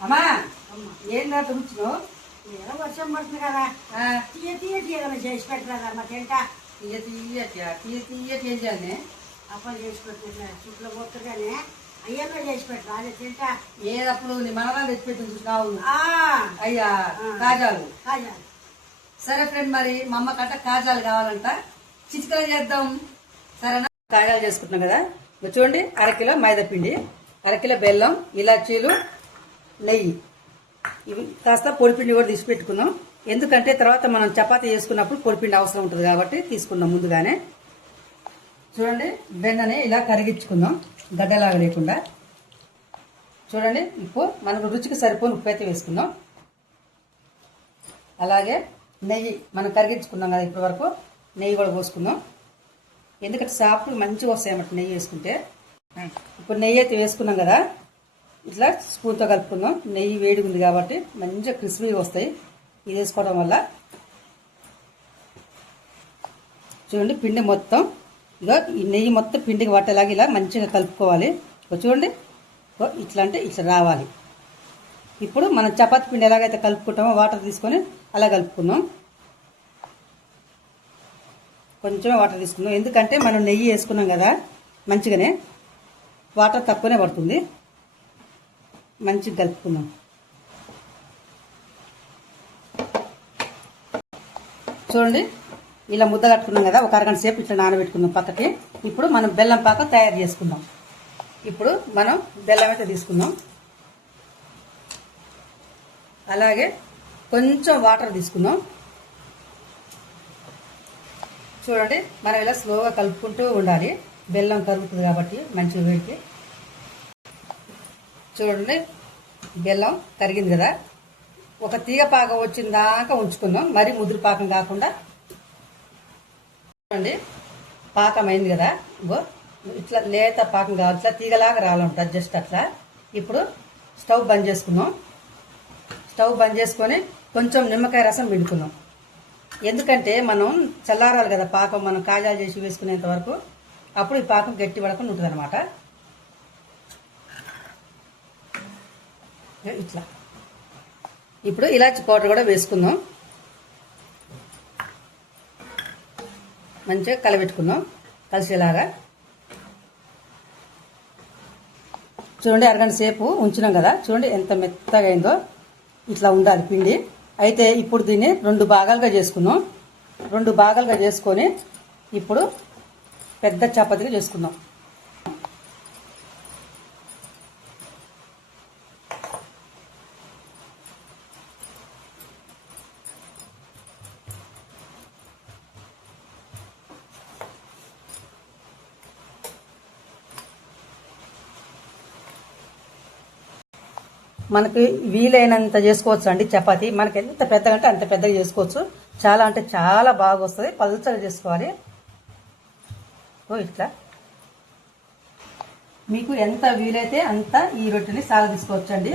అమ్మా ఏందా తుడుచును ఏదో వర్షం పడుతుంది కదా తీయ తీయ తీయగా చేసి పెట్టరాదా మా తింటా తీయ తీయ ఏం చేయాలి అప్పలు చేసి పెట్టుకుంటున్నా చుట్లో కొట్టుగానే అయ్యలో చేసి పెట్టరా అదే తింటా ఏదప్పుడు నీ మనరాలు తెచ్చిపెట్టి చూసినావు ఆ, అయ్యా కాజాలు కాజా సరే ఫ్రెండ్ మరి మా అమ్మ కట్ట కాజాలు కావాలంట చిచికలు చేద్దాం సరేనా కాజాలు చేసుకుంటున్నాం కదా ఇదిగో చూడండి అరకిలో మైదా పిండి అరకిలో బెల్లం ఇలాచీలు నెయ్యి ఇవి కాస్త పొడిపిండి కూడా తీసి పెట్టుకున్నాం ఎందుకంటే తర్వాత మనం చపాతీ చేసుకున్నప్పుడు పొడిపిండి అవసరం ఉంటుంది కాబట్టి తీసుకున్నాం ముందుగానే చూడండి బెన్నని ఇలా కరిగించుకుందాం గడ్డలాగా లేకుండా చూడండి ఇప్పుడు మనకు రుచికి సరిపోని ఉప్పు అయితే వేసుకుందాం అలాగే నెయ్యి మనం కరిగించుకున్నాం కదా ఇప్పటి వరకు నెయ్యి కూడా పోసుకుందాం ఎందుకంటే సాఫ్ట్ మంచిగా వస్తాయి అన్నమాట నెయ్యి వేసుకుంటే ఇప్పుడు నెయ్యి అయితే వేసుకున్నాం కదా ఇట్లా స్పూన్తో కలుపుకుందాం నెయ్యి వేడిగా ఉంది కాబట్టి మంచిగా క్రిస్పీగా వస్తాయి ఇది వేసుకోవడం వల్ల చూడండి పిండి మొత్తం ఇక ఈ నెయ్యి మొత్తం పిండికి పట్టేలాగా ఇలా మంచిగా కలుపుకోవాలి చూడండి ఇట్లా అంటే ఇట్లా రావాలి ఇప్పుడు మనం చపాతీ పిండి ఎలాగైతే కలుపుకుంటామో వాటర్ తీసుకొని అలా కలుపుకుందాం కొంచెం వాటర్ తీసుకుందాం ఎందుకంటే మనం నెయ్యి వేసుకున్నాం కదా మంచిగానే వాటర్ తక్కువనే పడుతుంది మంచిగా కలుపుకుందాం చూడండి ఇలా ముద్ద కట్టుకున్నాం కదా ఒక అరగంట సేపు ఇట్లా నానబెట్టుకుందాం పక్కకి ఇప్పుడు మనం బెల్లం పాకం తయారు చేసుకుందాం ఇప్పుడు మనం బెల్లం అయితే తీసుకుందాం అలాగే కొంచెం వాటర్ తీసుకుందాం చూడండి మనం ఇలా స్లోగా కలుపుకుంటూ ఉండాలి బెల్లం కరుగుతుంది కాబట్టి మంచిగా వేడికి చూడండి బెల్లం కరిగింది కదా ఒక తీగ పాకం వచ్చిన దాకా ఉంచుకుందాం మరి ముదురు పాకం కాకుండా చూడండి పాకం అయింది కదా ఇట్లా లేత పాకం కావాలి ఇట్లా తీగలాగా రావాలంట జస్ట్ అట్లా ఇప్పుడు స్టవ్ బంద్ చేసుకుందాం స్టవ్ బంద్ చేసుకొని కొంచెం నిమ్మకాయ రసం పిండుకుందాం ఎందుకంటే మనం చల్లారాలి కదా పాకం మనం కాజాలు చేసి వేసుకునేంత వరకు అప్పుడు ఈ పాకం గట్టి పడకుండా ఉంటుంది అనమాట ఇట్లా ఇప్పుడు ఇలాచి పౌడర్ కూడా వేసుకుందాం మంచిగా కలబెట్టుకుందాం కలిసేలాగా చూడండి అరగంట సేపు ఉంచినాం కదా చూడండి ఎంత మెత్తగా అయిందో ఇట్లా ఉండాలి పిండి అయితే ఇప్పుడు దీన్ని 2 భాగాలుగా చేసుకుందాం 2 భాగాలుగా చేసుకొని ఇప్పుడు పెద్ద చపాతీగా చేసుకుందాం మనకి వీలైనంత చేసుకోవచ్చు అండి చపాతీ మనకి ఎంత పెద్దగా అంటే అంత పెద్దగా చేసుకోవచ్చు చాలా అంటే చాలా బాగా వస్తుంది పలుచగా చేసుకోవాలి ఇట్లా మీకు ఎంత వీలైతే అంత ఈ రొట్టెని సాగదీసుకోవచ్చు అండి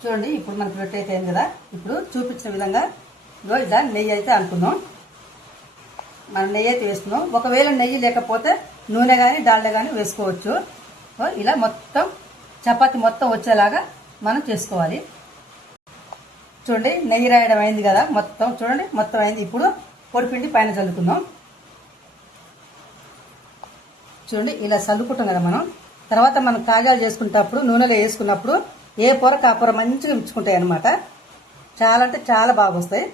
చూడండి ఇప్పుడు మనకి రొట్టె అయితే అయింది కదా ఇప్పుడు చూపించిన విధంగా ఇలా నెయ్యి అయితే అనుకుందాం మనం నెయ్యి అయితే వేస్తున్నాం ఒకవేళ నెయ్యి లేకపోతే నూనె కానీ డాల్డా కానీ వేసుకోవచ్చు ఇలా మొత్తం చపాతీ మొత్తం వచ్చేలాగా మనం చేసుకోవాలి చూడండి నెయ్యి రాయడం అయింది కదా మొత్తం చూడండి మొత్తం అయింది ఇప్పుడు పొడిపిండి పైన చల్లుకుందాం చూడండి ఇలా చల్లుకుంటాం కదా మనం తర్వాత మనం కాజాలు చేసుకునేటప్పుడు నూనెలో వేసుకున్నప్పుడు ఏ పొర ఆ పొర మంచిగా మించుకుంటాయి అన్నమాట చాలా అంటే చాలా బాగా వస్తాయి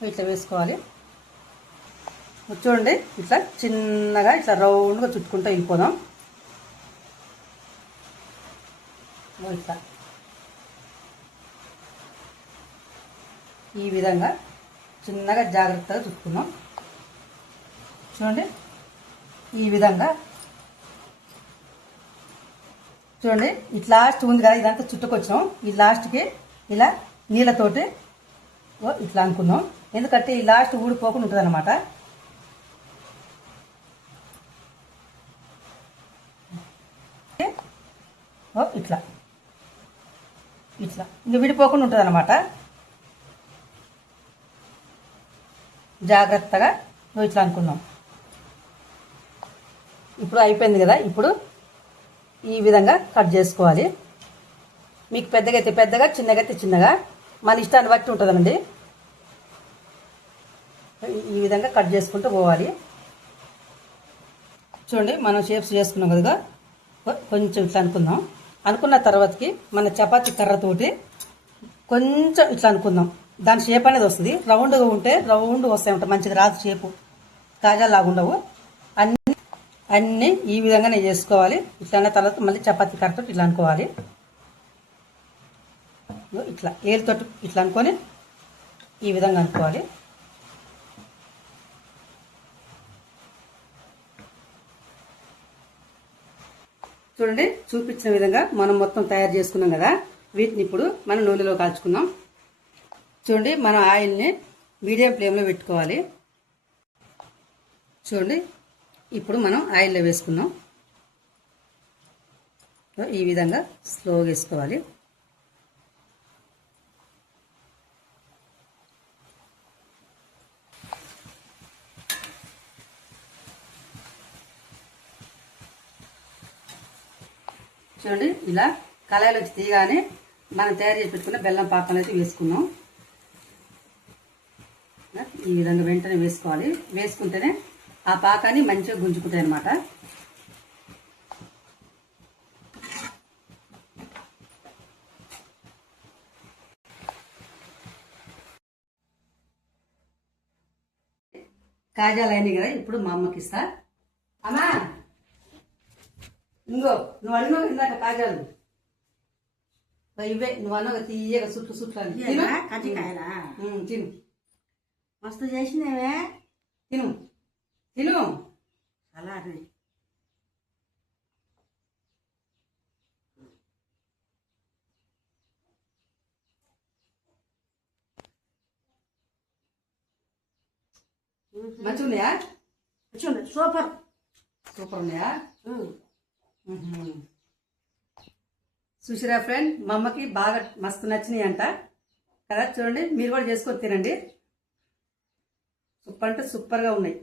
ఇట్లా వేసుకోవాలి చూడండి ఇట్లా చిన్నగా ఇట్లా రౌండ్గా చుట్టుకుంటూ వెళ్ళిపోదాం ఇట్లా ఈ విధంగా చిన్నగా జాగ్రత్తగా చుట్టుకుందాం చూడండి ఈ విధంగా చూడండి ఈ లాస్ట్ ఉంది కదా ఇదంతా చుట్టుకొచ్చాం ఈ లాస్ట్కి ఇలా నీళ్ళతోటి ఇట్లా అనుకున్నాం ఎందుకంటే ఈ లాస్ట్ ఊడిపోకుండా ఉంటుంది అనమాట ఇట్లా ఇట్లా ఇంక విడిపోకుండా ఉంటుంది అనమాట జాగ్రత్తగా ఇట్లా అనుకున్నాం ఇప్పుడు అయిపోయింది కదా ఇప్పుడు ఈ విధంగా కట్ చేసుకోవాలి మీకు పెద్దగా అయితే పెద్దగా, చిన్నగా అయితే చిన్నగా, మన ఇష్టాన్ని బట్టి ఉంటుందండి. ఈ విధంగా కట్ చేసుకుంటూ పోవాలి. చూడండి, మనం షేప్స్ చేసుకున్నాం కదా, కొంచెం ఇట్లా అనుకున్న తర్వాతకి మన చపాతీ కర్రతోటి కొంచెం ఇట్లా అనుకుందాం. దాని షేప్ అనేది వస్తుంది. రౌండ్గా ఉంటే రౌండ్ వస్తాయి ఉంటాయి, మంచిది రాదు షేపు, కాజాలాగా ఉండవు. అన్నీ ఈ విధంగా నేను చేసుకోవాలి. ఇట్లా అన్న తర్వాత మళ్ళీ చపాతీ కర్రతో ఇట్లా అనుకోవాలి. ఇట్లా ఏలుతో ఇట్లా అనుకొని ఈ విధంగా అనుకోవాలి. చూడండి, చూపించిన విధంగా మనం మొత్తం తయారు చేసుకున్నాం కదా. వీటిని ఇప్పుడు మనం నూనెలో కాల్చుకుందాం. చూడండి, మనం ఆయిల్ని మీడియం ఫ్లేమ్లో పెట్టుకోవాలి. చూడండి, ఇప్పుడు మనం ఆయిల్లో వేసుకుందాం. ఈ విధంగా స్లోగా వేసుకోవాలి. చూడండి, ఇలా కళాయిలో వచ్చి తీయగానే మనం తయారు చేసి పెట్టుకున్న బెల్లం పాకం అయితే వేసుకున్నాం. ఈ విధంగా వెంటనే వేసుకోవాలి. వేసుకుంటేనే ఆ పాకాన్ని మంచిగా గుంజుకుంటాయి అన్నమాట. కాజాలు అయినాయి కదా, ఇప్పుడు మా అమ్మకి ఇస్తా. అమ్మా, ఇంకో నువ్వు అన్నావు ఇందాక కాజాలు, ఇవే నువ్వు అన్నావు తీయగా చుట్లు చుట్లు కజ్జికాయలా తిను. మస్తు చేసినవే, తిను తిను. అలానే మంచిగా ఉన్నాయా? సూపర్ సూపర్ ఉన్నాయా? చూసిరా ఫ్రెండ్, మా అమ్మకి బాగా మస్తు నచ్చినాయి అంట కదా. చూడండి, మీరు కూడా చేసుకొని తినండి. సూపర్ అంటే సూపర్గా ఉన్నాయి.